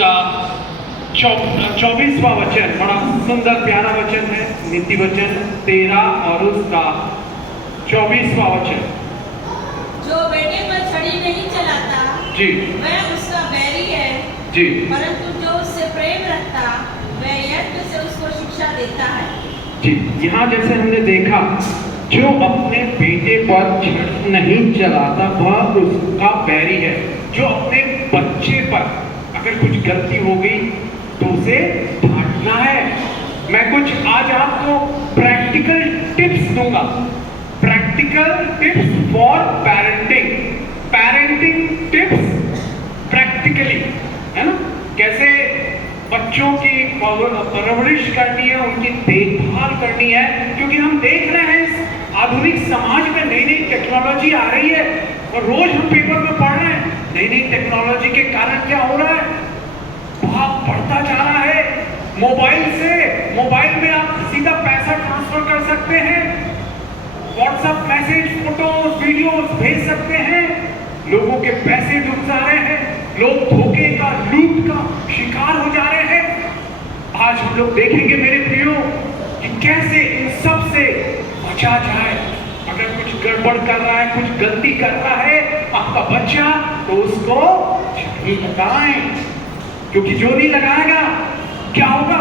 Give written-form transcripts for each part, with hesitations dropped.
उसका 24वां वचन, बड़ा सुंदर प्यारा वचन है, नीति वचन 13 और उसका 24वां वचन। जो बेटे पर छड़ी नहीं चलाता जी वह उसका बैरी है, जी परंतु जो उससे प्रेम रखता वह यज्ञ से उसको शिक्षा देता है। जी, यहाँ जैसे हमने देखा, जो अपने बेटे पर छड़ी नहीं चलाता वह उसका बैरी है। जो अपने बच्चे पर अगर कुछ गलती हो गई तो उसे डांटना है। मैं कुछ आज आपको प्रैक्टिकल टिप्स दूंगा, practical tips for parenting, parenting tips practically, है ना, कैसे बच्चों की परवरिश करनी है, उनकी देखभाल करनी है। क्योंकि हम देख रहे हैं इस आधुनिक समाज में नई नई टेक्नोलॉजी आ रही है और रोज हम पेपर में पढ़ रहे हैं नई नई टेक्नोलॉजी के कारण क्या हो रहा है, भाव बढ़ता जा रहा है। मोबाइल से, मोबाइल में आप सीधा पैसा ट्रांसफर कर सकते हैं, व्हाट्सएप मैसेज, फोटोज, वीडियोस भेज सकते हैं, लोगों के पैसे डूब जा रहे हैं, लोग धोखे का, लूट का शिकार हो जा रहे हैं। आज हम लोग देखेंगे मेरे प्रियो कि कैसे इन सब से बचा जाए। अगर कुछ गड़बड़ कर रहा है, कुछ गलती कर रहा है आपका बच्चा, तो उसको छड़ी लगाएं, क्योंकि जो नहीं लगाएगा क्या होगा।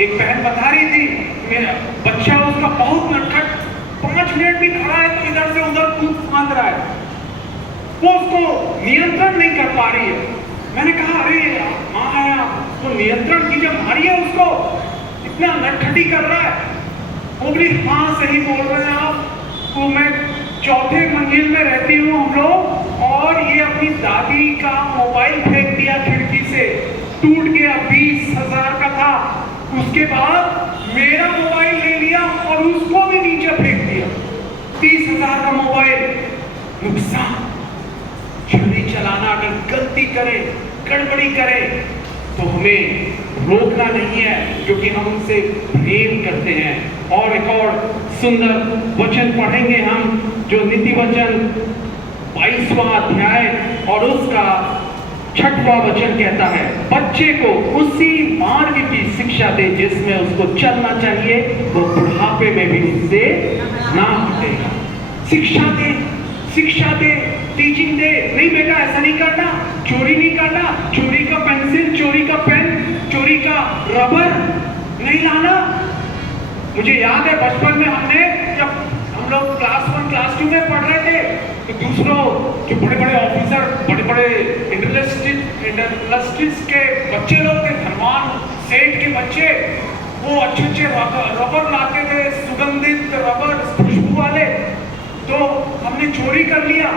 एक बहन बता रही थी, मेरा बच्चा उसका बहुत नटखट, 5 मिनट भी खड़ा है तो इधर से उधर कूद फांद रहा है, वो उसको नियंत्रण नहीं कर पा रही है। मैंने कहा अरे माँ है, तो नियंत्रण कीजिए, मारिए उसको, इतना नटखटी कर रहा है। वो भी हाँ सही बोल रहे हैं आप, तो मैं 4थे मंजिल में रहती हूँ हम लोग, और ये अपनी दादी का मोबाइल फेंक दिया खिड़की से, टूट गया, 20,000 का था। उसके बाद मेरा मोबाइल ले लिया और उसको भी नीचे फेंक दिया, 30,000 का मोबाइल। नुकसान। छड़ी चलाना, अगर गलती करे, गड़बड़ी करे तो हमें रोकना नहीं है, क्योंकि हम उनसे प्रेम करते हैं। और एक और सुंदर वचन पढ़ेंगे हम, जो नीति वचन 22वां अध्याय और उसका 6वां वचन कहता है, बच्चे को उसी मार्ग की शिक्षा दे जिसमें उसको चलना चाहिए, वो बुढ़ापे में भी उससे ना हटेगा। शिक्षा दे, शिक्षा दे, टीचिंग दे। नहीं बेटा ऐसा नहीं करना, चोरी नहीं करना, चोरी का पेंसिल, चोरी का पेन, चोरी का रबर नहीं लाना। मुझे याद है बचपन में हमने, जब हम लोग क्लास 1 क्लास 2 में पढ़ रहे थे, तो दूसरों जो बड़े बड़े ऑफिसर, बड़े बड़े इंडस्ट्रीज के बच्चे लोग थे, धनवान सेठ के बच्चे, वो अच्छे अच्छे रबर लाते थे, सुगंधित रबर, खुशबू वाले। तो हमने चोरी कर लिया,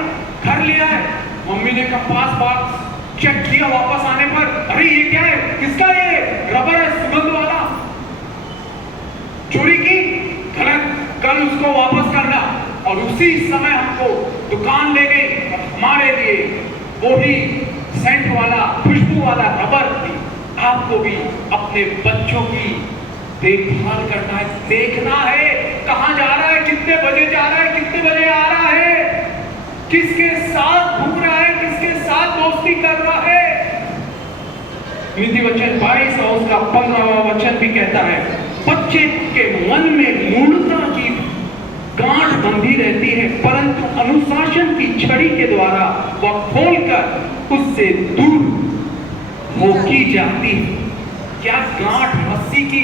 घर लिया है, मम्मी ने कंपास बॉक्स चेक किया, वापस आने पर अरे ये क्या है, किसका ये रबर है, सुगंध वाला। चोरी की, गलत, कल उसको वापस करना। और उसी समय हमको दुकान ले गई, हमारे लिए वही सेंट वाला, खुशबू वाला रबर थी। आपको भी अपने बच्चों की देखभाल करना है, देखना है कहां जा रहा है, कितने बजे जा रहा है, कितने बजे आ रहा है, किसके साथ घूम रहा है, किसके साथ दोस्ती कर रहा है। नीति वचन 22 और उसका 15वां वचन भी कहता है, बच्चे के मन में मूढ़ता की गांठ बंधी रहती है, परंतु अनुशासन की छड़ी के द्वारा वह खोलकर उससे दूर रोकी जाती है। क्या गांठ, रस्सी की,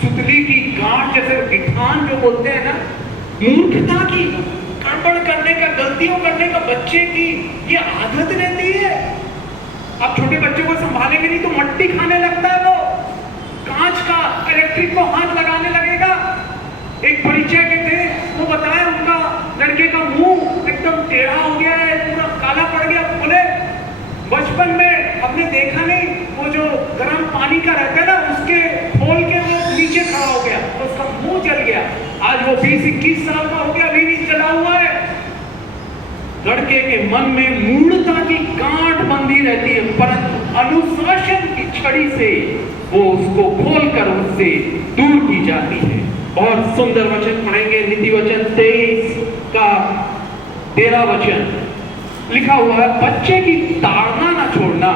सुतली की गांठ, जैसे गिठान जो बोलते हैं ना, मूर्खता की, गड़बड़ करने का, गलतियों करने का बच्चे की ये आदत रहती है। आप छोटे बच्चे को संभालेंगे नहीं तो मट्टी खाने लगता है, वो कांच का, इलेक्ट्रिक को हाथ लगाने लगेगा। एक परिचय के थे, वो बताया उनका लड़के का मुंह एकदम टेढ़ा हो गया है, पूरा काला पड़ गया। बोले बचपन में हमने देखा नहीं, वो जो गर्म पानी का रहता है ना, उसके खोल के वो नीचे खड़ा हो गया तो उसका मुंह जल गया। आज वो 20-21 साल का हो गया, अभी भी जला हुआ है। लड़के के मन में मूढ़ता की गांठ बंधी रहती है, परंतु अनुशासन की छड़ी से वो उसको खोलकर उससे दूर की जाती है। और सुंदर वचन पढ़ेंगे, नीति वचन 23 का 13 वचन लिखा हुआ है, बच्चे की ताड़ना ना छोड़ना,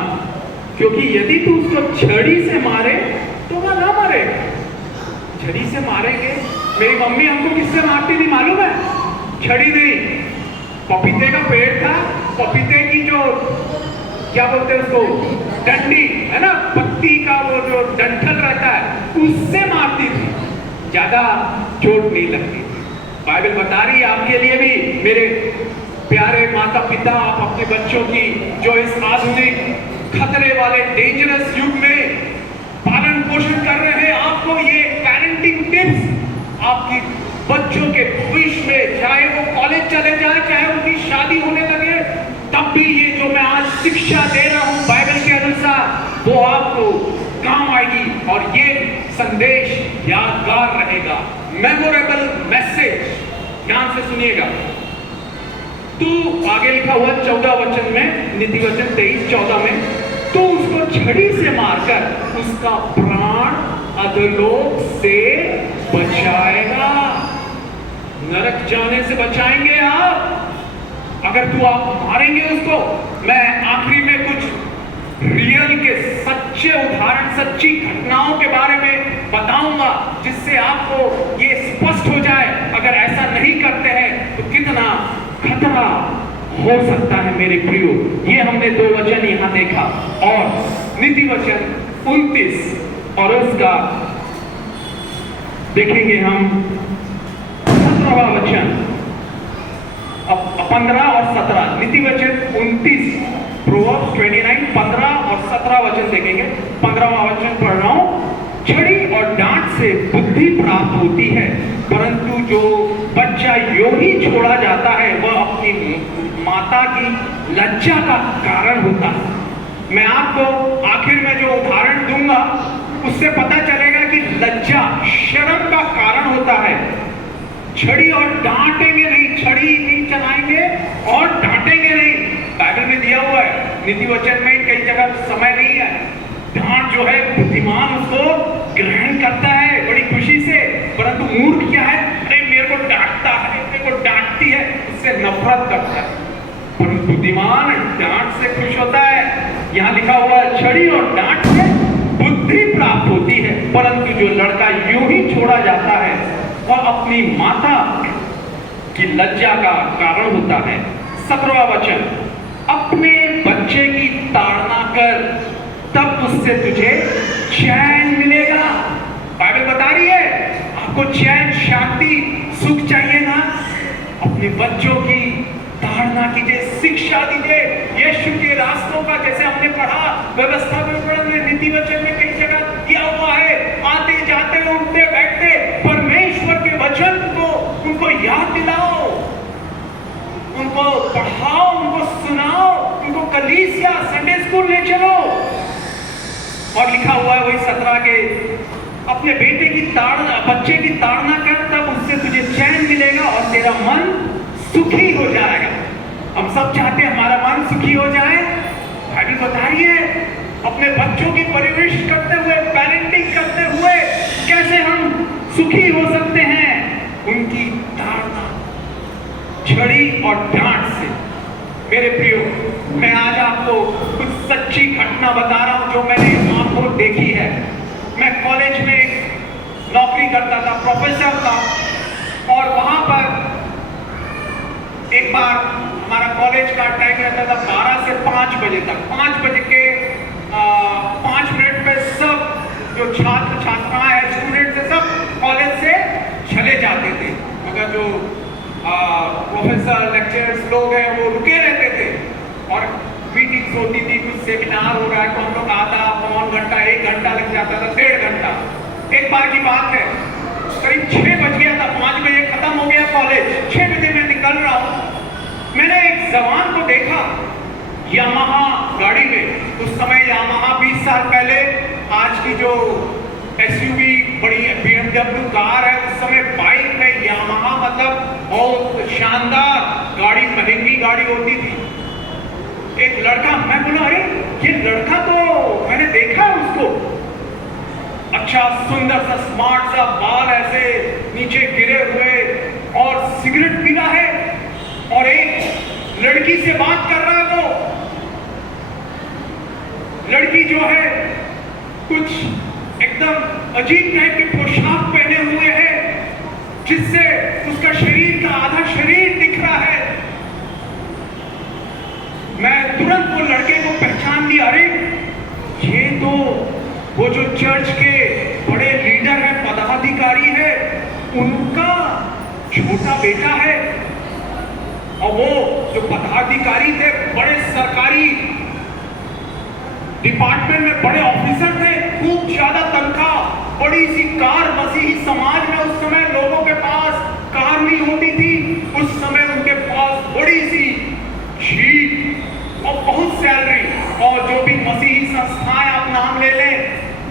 क्योंकि यदि तू उसको छड़ी से मारे तो वह ना मरे। छड़ी से मारेंगे, मेरी मम्मी हमको किससे मारती थी मालूम है? छड़ी नहीं, पपीते का पेड़ था, पपीते की जो क्या बोलते हैं उसको, डंडी है ना, पत्ती का वो जो डंठल रहता है उससे मारती थी, ज्यादा चोट नहीं लगती। बाइबल बता रही है आपके लिए भी मेरे प्यारे माता पिता, आप अपने बच्चों की जो इस आधुनिक खतरे वाले डेंजरस युग में पालन पोषण कर रहे हैं, आपको ये पेरेंटिंग टिप्स आपकी बच्चों के भविष्य में, चाहे वो कॉलेज चले जाए, चाहे उनकी शादी होने लगे, तब भी ये जो मैं आज शिक्षा दे रहा हूं बाइबल के अनुसार वो आपको काम आएगी और ये संदेश यादगार रहेगा। मेमोरेबल मैसेज, ध्यान से सुनिएगा। तू आगे लिखा हुआ 14 वचन में, नीति वचन 23-14 में, तो उसको छड़ी से मारकर उसका प्राण अधोलोक से बचाएगा। नरक जाने से बचाएंगे आप अगर तू आप मारेंगे उसको। मैं आखिरी में कुछ रियल के सच्चे उदाहरण, सच्ची घटनाओं के बारे में बताऊंगा जिससे आपको ये स्पष्ट हो जाए अगर ऐसा नहीं करते हैं तो कितना खतरा हो सकता है मेरे प्रियो। ये हमने 2 वचन यहां देखा और नीति वचन 29 और उसका देखेंगे हम 17वां वचन, 15 और 17, नीति वचन 29, प्रोवर्ब्स 29, 15 और 17 वचन देखेंगे। 15वां वचन पढ़ रहा हूं। छड़ी और डांट से बुद्धि प्राप्त होती है, परंतु जो बच्चा यूं ही छोड़ा जाता है वह अपनी माता की लज्जा का कारण होता है। मैं आपको आखिर में जो उदाहरण दूंगा उससे पता चलेगा कि लज्जा शर्म का कारण होता है। छड़ी और डांटेंगे नहीं, छड़ी नहीं चलाएंगे और डांटेंगे नहीं, बाइबल में दिया हुआ है। नीति वचन में कई जगह समय नहीं है। डांट जो है बुद्धिमान उसको ग्रहण करता है बड़ी खुशी से, परंतु मूर्ख क्या है, अरे मेरे को डांटता है, मेरे को डांटती है, उससे नफरत करता है। परंतु बुद्धिमान डांट से खुश होता है। यहाँ लिखा हुआ छड़ी और डांट से बुद्धि प्राप्त होती है, परंतु जो लड़का यूं ही छोड़ा जाता है वह अपनी माता की लज्जा का कारण होता है। 17वां वचन, अपने बच्चे की ताड़ना कर, तब उससे तुझे चैन मिलेगा। बाइबल बता रही है आपको चैन, शांति, सुख चाहिए ना, अपने बच्चों की ताड़ना कीजिए, शिक्षा दीजिए यीशु के रास्तों का। जैसे हमने पढ़ा व्यवस्था में, नीति वचन में कई जगह दिया हुआ है, आते जाते उठते बैठते परमेश्वर के वचन को उनको याद दिलाओ, उनको पढ़ाओ, उनको सुनाओ, उनको कलीसिया संडे स्कूल ले चलो। और लिखा हुआ है वही 17 के, अपने बेटे की ताड़ना, बच्चे की ताड़ना कर, तब उससे तुझे चैन मिलेगा और तेरा मन सुखी हो जाएगा। हम सब चाहते हैं हमारा मन सुखी हो जाए। बाइबल बता रही है अपने बच्चों की परवरिश करते हुए, पेरेंटिंग करते हुए कैसे हम सुखी हो सकते हैं, उनकी ताड़ना, छड़ी और डांट से। मेरे प्रियो, मैं आज आपको कुछ सच्ची घटना बता रहा हूं जो मैंने आंखों देखी है। मैं कॉलेज में नौकरी करता था, प्रोफेसर था, और वहां पर एक बार हमारा कॉलेज का टाइम रहता था 12 से 5 बजे तक। 5 बजे के 5 मिनट में सब जो छात्र छात्राएं हैं, स्टूडेंट से सब कॉलेज से चले जाते थे, मगर जो प्रोफेसर लेक्चरर्स लोग हैं वो रुके रहते थे और मीटिंग्स होती थी, कुछ सेमिनार हो रहा है तो हम लोग आधा पौन घंटा 1 घंटा लग जाता था, 1.5 घंटा। एक बार की बात है, करीब 6 बज गया था, 5 बजे खत्म हो गया कॉलेज, 6 बजे मैं निकल रहा हूँ। मैंने एक जवान को देखा यामाहा गाड़ी में। उस समय यामाहा 20 साल पहले, आज की जो एसयूवी बड़ी BMW कार है, उस समय बाइक में यामाहा मतलब बहुत शानदार गाड़ी, महंगी गाड़ी होती थी। एक लड़का, मैं बोला अरे ये लड़का तो मैंने देखा है उसको, अच्छा सुंदर सा स्मार्ट सा, बाल ऐसे नीचे गिरे हुए और सिगरेट पी रहा है और एक लड़की से बात कर रहा है। वो लड़की जो है कुछ एकदम अजीब टाइप के पोशाक पहने हुए है, जिससे उसका शरीर का आधा शरीर दिख रहा है। मैं तुरंत वो लड़के को पहचान लिया, अरे ये तो वो जो चर्च के बड़े लीडर है, पदाधिकारी है, उनका छोटा बेटा है। और वो जो पदाधिकारी थे, बड़े सरकारी डिपार्टमेंट में बड़े ऑफिसर थे, खूब ज्यादा तनख्वाह, बड़ी सी कार। मसीही समाज में उस समय लोगों के पास कार नहीं होती थी, उस समय उनके पास बड़ी सी जीप और बहुत सैलरी। और जो भी मसीही संस्थाएं आप नाम ले लें,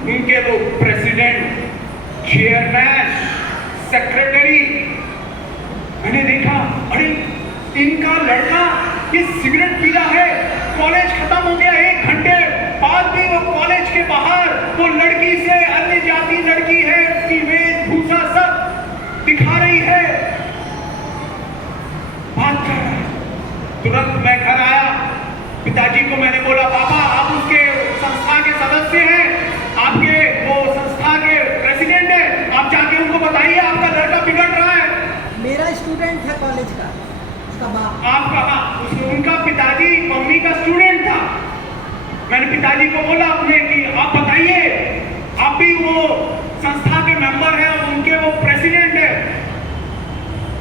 उनके वो प्रेसिडेंट, चेयरमैन, सेक्रेटरी। मैंने देखा, अरे इनका लड़का ये सिगरेट पी रहा है। कॉलेज खत्म हो गया, 1 घंटे बाद भी वो कॉलेज के बाहर वो लड़की से, अन्य जाति लड़की है, उसकी वेशभूषा सब दिखा रही है, बात कर रहा है। तुरंत मैं घर आया, पिताजी को मैंने बोला, पापा आप उसके संस्था के सदस्य हैं, आपके वो संस्था के प्रेसिडेंट हैं, आप जाके उनको बताइए आपका लड़का बिगड़ रहा है। मेरा स्टूडेंट है कॉलेज का, उसका बाप। आपका उनका पिताजी मम्मी का स्टूडेंट था। मैंने पिताजी को बोला अपने कि आप बताइए, आप भी वो संस्था के मेंबर हैं और उनके वो प्रेसिडेंट है।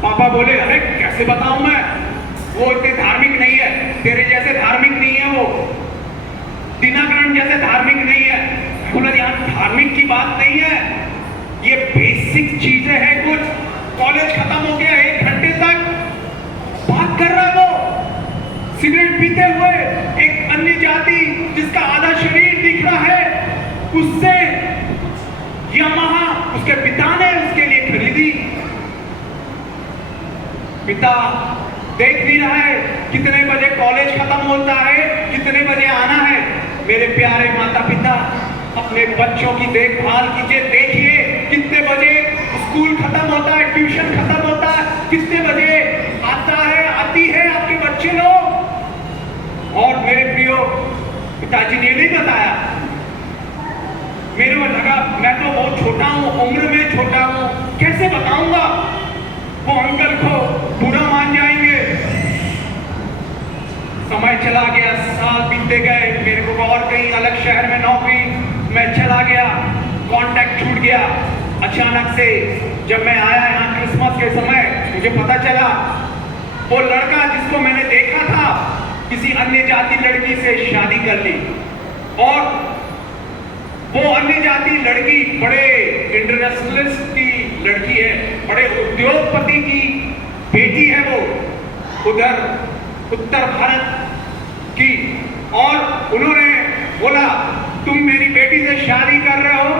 पापा बोले, अरे कैसे बताऊं मैं, वो इतने धार्मिक नहीं है, तेरे जैसे धार्मिक नहीं है, वो दिनाकरण जैसे धार्मिक नहीं है। बोला यहाँ धार्मिक की बात नहीं है, ये बेसिक चीजें हैं कुछ। कॉलेज खत्म हो गया, 1 घंटे तक बात कर रहा है वो, सिगरेट पीते हुए, एक अन्य जाति जिसका आधा शरीर दिख रहा है, उससे यामाहा उसके पिता ने उसके लिए खरीदी। पिता देख नहीं रहा है कितने बजे कॉलेज खत्म होता है, कितने बजे आना है। मेरे प्यारे माता पिता, अपने बच्चों की देखभाल कीजिए। देखिए कितने बजे स्कूल खत्म होता है, ट्यूशन खत्म होता है, कितने बजे आता है, आती है आपके बच्चे लोग। और मेरे प्रियो, पिताजी ने नहीं बताया। मेरे को लगा मैं तो बहुत छोटा हूं, उम्र में छोटा हूं, कैसे बताऊंगा, वो अंकल को बुरा मान जाएंगे। समय चला गया, साल बीतते गए, मेरे को और कहीं अलग शहर में नौकरी, मैं चला गया, कांटेक्ट छूट गया। अचानक से जब मैं आया यहाँ क्रिसमस के समय, मुझे पता चला वो लड़का जिसको मैंने देखा था, किसी अन्य जाति लड़की से शादी कर ली। और वो अन्य जाति लड़की बड़े इंडस्ट्रियलिस्ट की लड़की है, बड़े उद्योगपति की बेटी है वो, उधर उत्तर भारत की। और उन्होंने बोला, तुम मेरी बेटी से शादी कर रहे हो,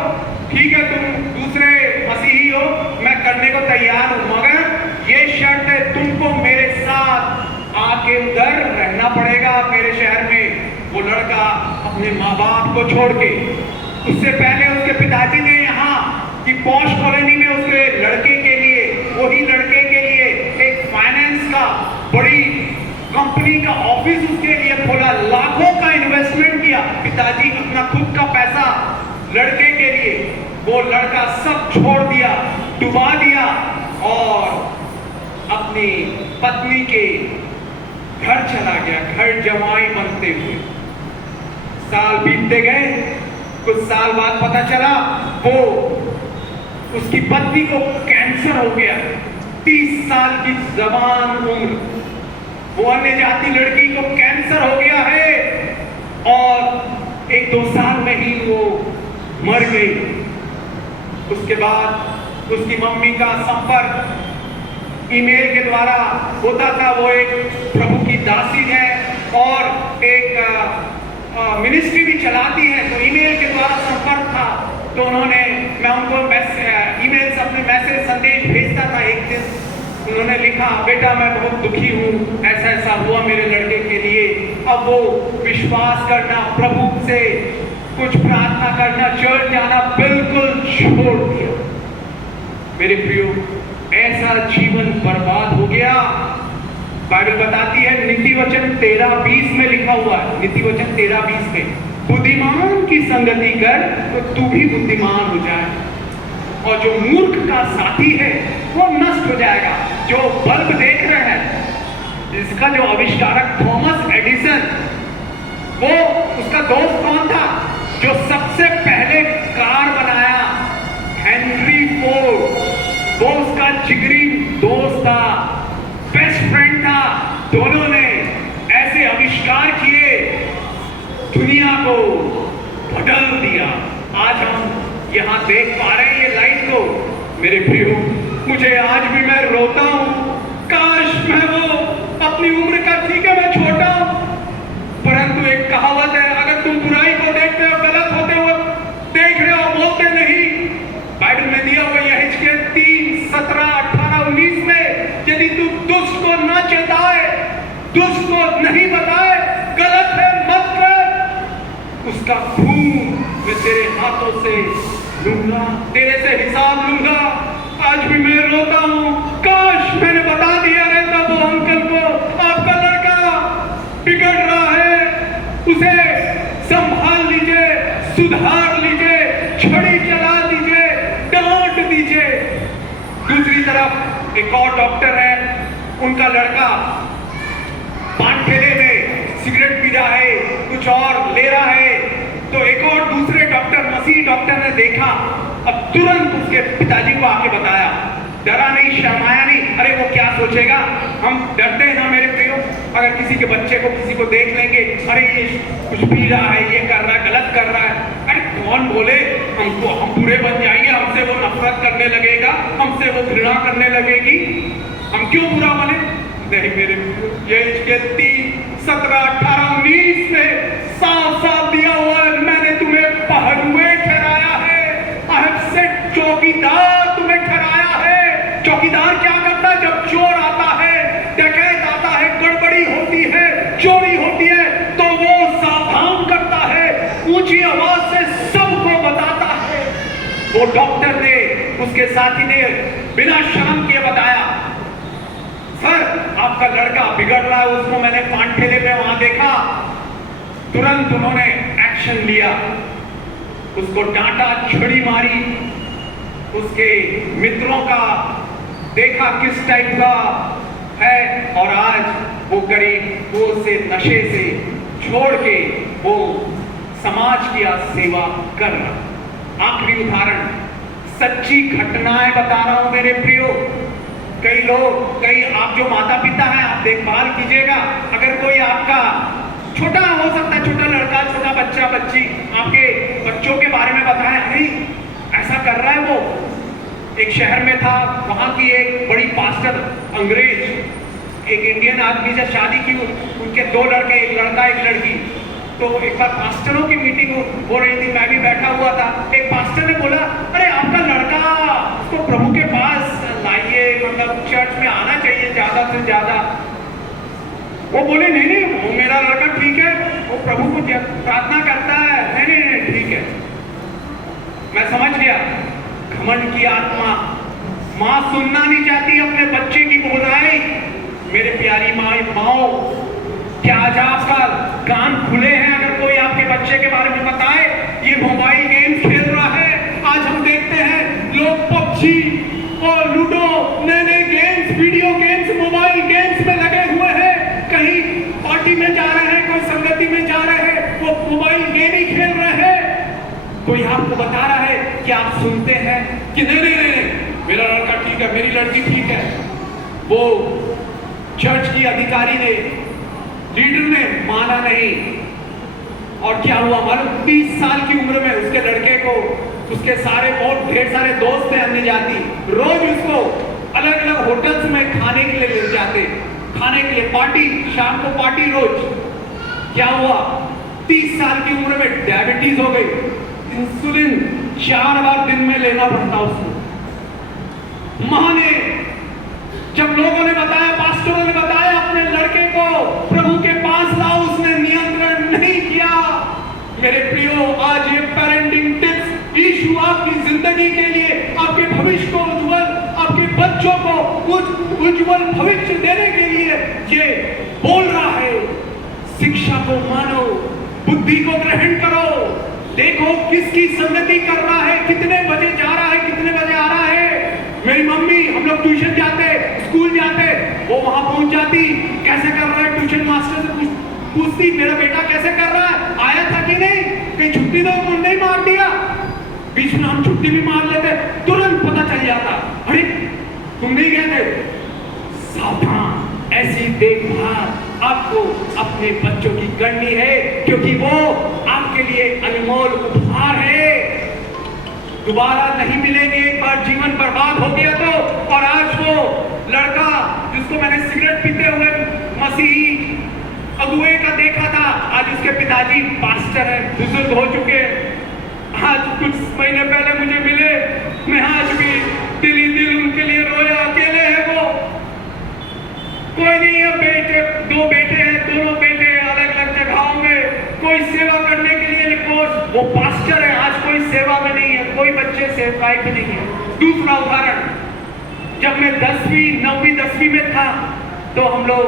ठीक है, तुम दूसरे मसीही हो, मैं करने को तैयार हूं, मगर ये शर्त है, तुमको मेरे साथ आके उधर रहना पड़ेगा मेरे शहर में। वो लड़का अपने माँ बाप को छोड़ के, उससे पहले उसके पिताजी ने यहाँ की पॉश कॉलोनी में उसके लड़के के लिए, वही लड़के के लिए एक फाइनेंस का बड़ी कंपनी का ऑफिस उसके लिए खोला, लाखों का इन्वेस्टमेंट किया पिताजी, अपना खुद का पैसा लड़के के लिए। वो लड़का सब छोड़ दिया, डुबा दिया और अपनी पत्नी के घर चला गया, घर जमाई बनते हुए। साल बीतते गए, कुछ साल बाद पता चला वो उसकी पत्नी को कैंसर हो गया, 30 साल की जवान उम्र, वो अन्य जाति लड़की को कैंसर हो गया है और 1-2 साल में ही वो मर गई। उसके बाद उसकी मम्मी का संपर्क ईमेल के द्वारा होता था। वो एक प्रभु की दासी है और एक मिनिस्ट्री भी चलाती है, तो ईमेल के द्वारा संपर्क था। तो उन्होंने, मैं उनको ईमेल से अपने मैसेज संदेश भेजता था। एक दिन उन्होंने लिखा, बेटा मैं बहुत दुखी हूँ, ऐसा ऐसा हुआ मेरे लड़के के लिए। अब वो विश्वास करना, प्रभु से कुछ प्रार्थना करना, चर्च जाना बिल्कुल छोड़ दिया। मेरे प्रियो, ऐसा जीवन बर्बाद हो गया। बाइबल बताती है, नीति वचन 13:20 में लिखा हुआ है, नीति वचन 13:20 में, बुद्धिमान की संगति कर तो तू भी बुद्धिमान हो जाए, और जो मूर्ख का साथी है वो नष्ट हो जाएगा। जो बल्ब देख रहे हैं, इसका जो आविष्कारक थॉमस एडिसन, वो उसका दोस्त कौन था? जो सबसे पहले कार बनाया, हेनरी फोर्ड, वो उसका जिगरी दोस्त था, बेस्ट फ्रेंड था। दोनों ने ऐसे आविष्कार किए, दुनिया को बदल दिया। आज हम यहां देख पा रहे हैं ये लाइट को। मेरे प्रियो, मुझे आज भी मैं रोता हूं, काश मैं वो अपनी उम्र का, ठीक है मैं छोटा हूं, परंतु एक कहावत है, अगर तुम बुराई को देखते हो, गलत होते हुए देख रहे हो, बोलते नहीं। बाइबल में दिया हुआ यह हिजकिय्याह 3, 17, 18, 19 में, यदि तू दुष्ट को न चेताए, दुष्ट को नहीं बताए, गलत है मत कर, उसका खून मैं तेरे हाथों से लूंगा, तेरे से हिसाब लूंगा। आज भी मैं रोता हूं, काश मैंने बता दिया रहता वो अंकल को, आपका लड़का बिगड़ रहा है, उसे संभाल लीजिए, सुधार लीजिए, छड़ी चला दीजिए, डांट दीजिए। दूसरी तरफ एक और डॉक्टर है, उनका लड़का पान ठेले में सिगरेट पी रहा है, कुछ और ले रहा है, तो एक और दूसरे डॉक्टर, मसीह डॉक्टर ने देखा, अब तुरंत उसके पिताजी को आके बताया, डरा नहीं, शर्माया नहीं। अरे वो क्या सोचेगा, हम डरते हैं ना मेरे प्रियो, अगर किसी के बच्चे को, किसी को देख लेंगे, अरे ये कुछ पी रहा है, ये कर रहा है, गलत कर रहा है, अरे कौन बोले हमको, हम बुरे बन जाएंगे, हमसे वो नफरत करने लगेगा, हमसे वो घृणा करने लगेगी, हम क्यों बुरा बने? नहीं मेरे प्रियो, ये इसके 3, 17, 18, 19 में साफ साफ दिया हुआ है, मैंने तुम्हें पहरुए ठहराया है, आई हैव सेट, चौकीदार तुम्हें ठहराया है। चौकीदार क्या करता है? जब चोर आता है, डकैत आता है, गड़बड़ी होती है, चोरी होती है, तो वो सावधान करता है, ऊंची आवाज से सबको बताता है। वो डॉक्टर ने, उसके साथी ने बिना शर्म किए बताया, सर आपका लड़का बिगड़ रहा है, उसको मैंने पान ठेले में वहां देखा। तुरंत उन्होंने एक्शन लिया, उसको डांटा, छड़ी मारी, उसके मित्रों का देखा किस टाइप का है, और आज वो करीब, वो उसे नशे से छोड़ के वो समाज की आज सेवा कर रहा। आखिरी उदाहरण, सच्ची घटनाएं बता रहा हूं मेरे प्रियो। कई लोग, कई आप जो माता पिता हैं, आप देखभाल कीजिएगा, अगर कोई आपका छोटा हो सकता है, छोटा लड़का, छोटा बच्चा, बच्ची, आपके बच्चों के बारे में बताएं, नहीं ऐसा कर रहा है वो। एक शहर में था, वहां की एक बड़ी पास्टर अंग्रेज एक इंडियन आदमी से शादी की, उनके 2 लड़के, एक लड़का एक लड़की। तो एक बार पास्टरों की मीटिंग हो रही थी, मैं भी बैठा हुआ था। एक पास्टर ने बोला, अरे आपका लड़का, उसको प्रभु के पास लाइए, मतलब चर्च में आना चाहिए ज्यादा से ज्यादा। वो बोले नहीं नहीं, वो मेरा लड़का ठीक है, वो प्रभु को प्रार्थना करता है। नहीं नहीं नहीं, ठीक है। मैं समझ गया, घमंड की आत्मा, माँ सुनना नहीं चाहती अपने बच्चे की बुराई। मेरे प्यारी माओ, क्या आज आपका कान खुले हैं? अगर कोई आपके बच्चे के बारे में बताए ये मोबाइल गेम खेल रहा है, आज हम देखते हैं लोग पबजी और लूडो, नए नए games, video games, mobile games में लगे हुए हैं। कहीं पार्टी में जा रहे हैं, कोई संगति में जा रहे हैं, वो मोबाइल गेम ही खेल रहे हैं। कोई आपको बता रहा है कि आप सुनते हैं कि नहीं नहीं नहीं, मेरा लड़का ठीक है, मेरी लड़की ठीक है। वो चर्च की अधिकारी ने, लीडर ने माना नहीं, और क्या हुआ मालूम? 30 साल की उम्र में उसके लड़के को, उसके सारे बहुत ढेर सारे दोस्त हैं अन्य जाति, रोज उसको अलग अलग होटल्स में खाने के लिए ले जाते, खाने के लिए, पार्टी, शाम को पार्टी रोज। क्या हुआ? 30 साल की उम्र में डायबिटीज हो गई, इंसुलिन 4 बार दिन में लेना पड़ता उसको। मां ने, जब लोगों ने बताया, पास्टरों ने बताया अपने लड़के को प्रभु के पास लाओ, उसने नियंत्रण नहीं किया। मेरे प्रियो, आज ये पेरेंटिंग टिप्स यीशु आपकी जिंदगी के लिए, आपके भविष्य को उज्जवल, आपके बच्चों को उज्जवल भविष्य देने के लिए ये बोल रहा है। शिक्षा को मानो, बुद्धि को ग्रहण करो, देखो किसकी संगति कर रहा है, कितने बजे जा रहा है, कितने बजे आ रहा है। मेरी मम्मी, हम लोग ट्यूशन जाते, स्कूल जाते, वो वहां पहुंच जाती, कैसे कर रहा है, ट्यूशन मास्टर से पूछती मेरा बेटा कैसे कर रहा है, आया था कि नहीं, कहीं छुट्टी तो नहीं मार दिया। बीच में हम छुट्टी भी मार लेते, तुरंत पता चल जाता, अरे तुम नहीं गए थे। सावधान, ऐसी देखभाल आपको अपने बच्चों की करनी है, क्योंकि वो आपके लिए अनमोल उपहार है, दोबारा नहीं मिलेंगे। एक बार जीवन बर्बाद हो गया तो। और आज वो लड़का जिसको मैंने सिगरेट पीते हुए मसीही अगुए का देखा था, आज उसके पिताजी पास्टर हैं, बुजुर्ग हो चुके हैं। आज कुछ महीने पहले मुझे मिले, मैं आज भी दिल ही दिल उनके लिए रोया। अकेले है वो, कोई नहीं है, बेटे, दो बेटे हैं, दोनों बेटे अलग अलग जगहों में, कोई सेवा करने के लिए वो पास्टर है, आज कोई सेवा में नहीं है, कोई बच्चे सेवकाई में नहीं है। दूसरा उदाहरण, जब मैं 10वीं 9वीं 10वीं में था तो हम लोग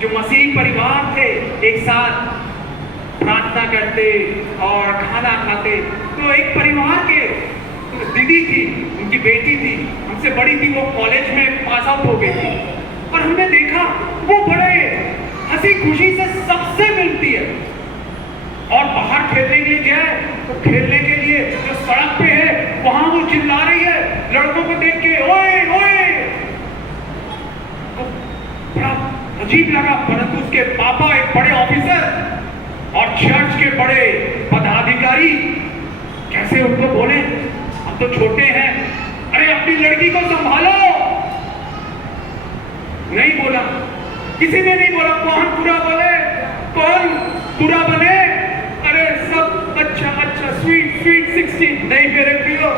जो मसीही परिवार थे एक साथ प्रार्थना करते और खाना खाते। तो एक परिवार के दीदी थी, उनकी बेटी थी, हमसे बड़ी थी, वो कॉलेज में पास आउट हो गई थी, और हमने देखा वो बड़े हंसी खुशी से सबसे मिलती है, और बाहर खेलने के लिए जाए तो खेलने के लिए जो सड़क पे है वहां वो चिल्ला रही है लड़कों को देख के, ओए ओए। तो बड़ा अजीब लगा, परंतु उसके पापा एक बड़े ऑफिसर और चर्च के बड़े पदाधिकारी कैसे उनको बोले, हम तो छोटे हैं, अरे अपनी लड़की को संभालो। नहीं बोला, किसी ने नहीं बोला। कौन बुरा बोले, कौन बुरा बने, अरे सब अच्छा अच्छा, स्वीट स्वीट 16। नहीं मेरे प्रियो,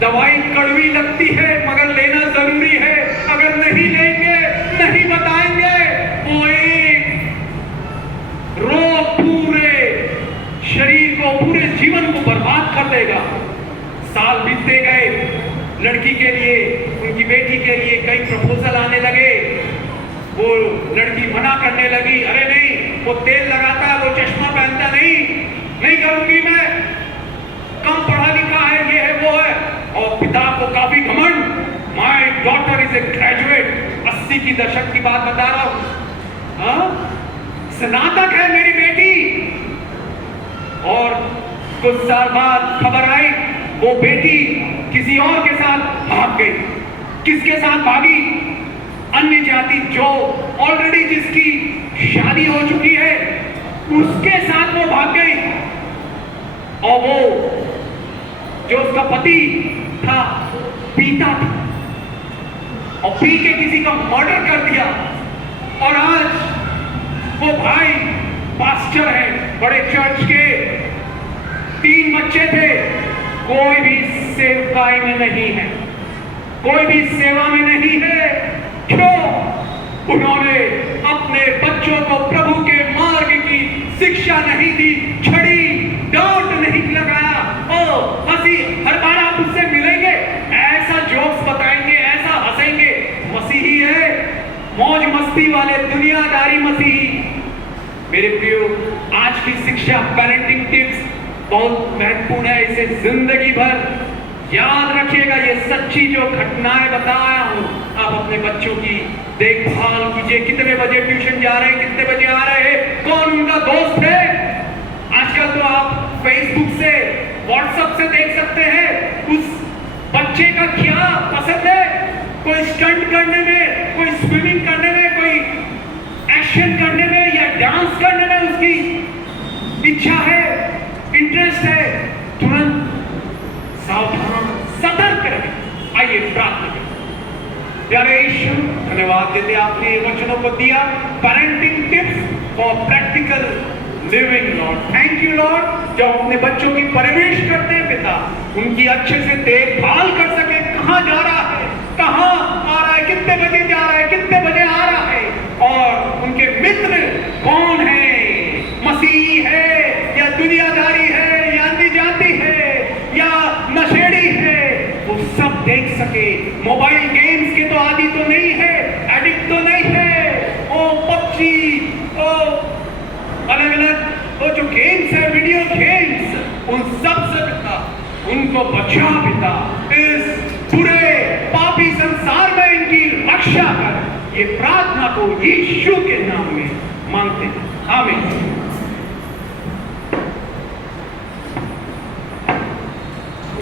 दवाई कड़वी लगती है मगर लेना जरूरी है। अगर नहीं लेंगे, नहीं बताएंगे, वो एक रोग पूरे शरीर को, पूरे जीवन को बर्बाद कर देगा। साल बीतते गए, लड़की के लिए, उनकी बेटी के लिए कई प्रपोजल आने लगे। वो लड़की मना करने लगी, अरे नहीं, वो तेल लगाता, वो चश्मा पहनता, नहीं करूंगी मैं, कम पढ़ा लिखा है, ये है वो है। और पिता को काफी घमंड, my daughter is a graduate. 80 की दशक की बात बता रहा हूं, स्नातक है मेरी बेटी। और कुछ साल बाद खबर आई वो बेटी किसी और के साथ भाग गई। किसके साथ भागी? अन्य जाति, जो ऑलरेडी जिसकी शादी हो चुकी है उसके साथ वो भाग गई। और वो जो उसका पति था पीता था, और पी के किसी का मर्डर कर दिया। और आज वो भाई पास्टर है बड़े चर्च के, 3 बच्चे थे, कोई भी सेवकाई में नहीं है, कोई भी सेवा में नहीं है। क्यों? उन्होंने अपने बच्चों को प्रभु के मार्ग की शिक्षा नहीं दी, छड़ी डांट नहीं लगाया। ओ हंसी, हर बार आप उससे मिलेंगे ऐसा जोक्स बताएंगे, ऐसा हंसेंगे। मसीही है, मौज मस्ती वाले दुनियादारी मसीही। मेरे प्रियो, आज की शिक्षा, पेरेंटिंग टिप्स बहुत महत्वपूर्ण है, इसे जिंदगी भर याद रखिएगा। ये सच्ची जो घटनाएं बताया हूं, आप अपने बच्चों की देखभाल कीजिए। कितने बजे ट्यूशन जा रहे हैं, कितने बजे आ रहे हैं, कौन उनका दोस्त है। आजकल तो आप फेसबुक से, व्हाट्सएप से देख सकते हैं उस बच्चे का क्या पसंद है। कोई स्टंट करने में, कोई स्विमिंग करने में, कोई एक्शन करने में या डांस करने में उसकी इच्छा है, इंटरेस्ट है। तुरंत सावधान, सतर्क रहे। आइए प्रार्थना करें। प्यारे यीशु, धन्यवाद देते आपने वचनों को दिया, parenting tips for practical living. Lord thank you Lord, जो अपने बच्चों की परवरिश करते हैं पिता, उनकी अच्छे से देखभाल कर सके। कहाँ जा रहा है, कहाँ आ रहा है, कितने बजे जा रहा है, कितने बजे आ रहा है, और उनके मित्र कौन है, मसीही है या दुनियादारी है या अन्य जाति है या नशेड़ी है, वो सब देख सके। मोबाइल गेम्स के तो आदि तो नहीं है, एडिक्ट तो नहीं है। ओ पबजी, ओ अलग अलग वो जो गेम्स है, वीडियो गेम्स, उन उनको बचा पिता, इस पूरे पापी संसार में इनकी रक्षा कर। ये प्रार्थना को यीशु के नाम में मांगते हैं, आमीन।